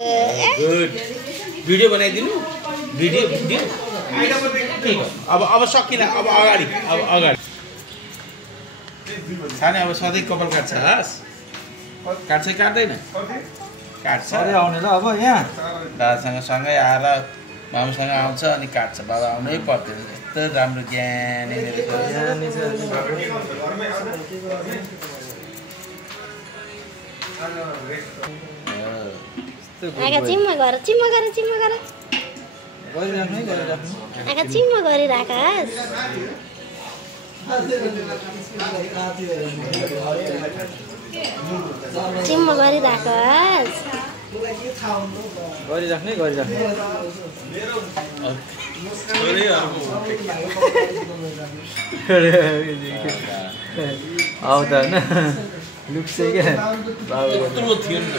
good video बनाइदिनु video video अब सकिन अब अगाडि खाने अब सधैँ कपाल काट्छ हस् काट्छ काट्दैन काट्छ अरे आउने ल अब यहाँ दादासँग सँगै आएर मामुसँग आउँछ अनि काट्छ बाबा आउनै पर्दैन यस्तो राम्रो ज्ञानी आगा चिम्मा गर गरिराख्नु गरिराख्नु आगा चिम्मा गरिराख चिम्मा गरिराख गरिराख्ने गरिराख्नु आउँदा होइन लुक्छ क्या यत्रो थियो नि त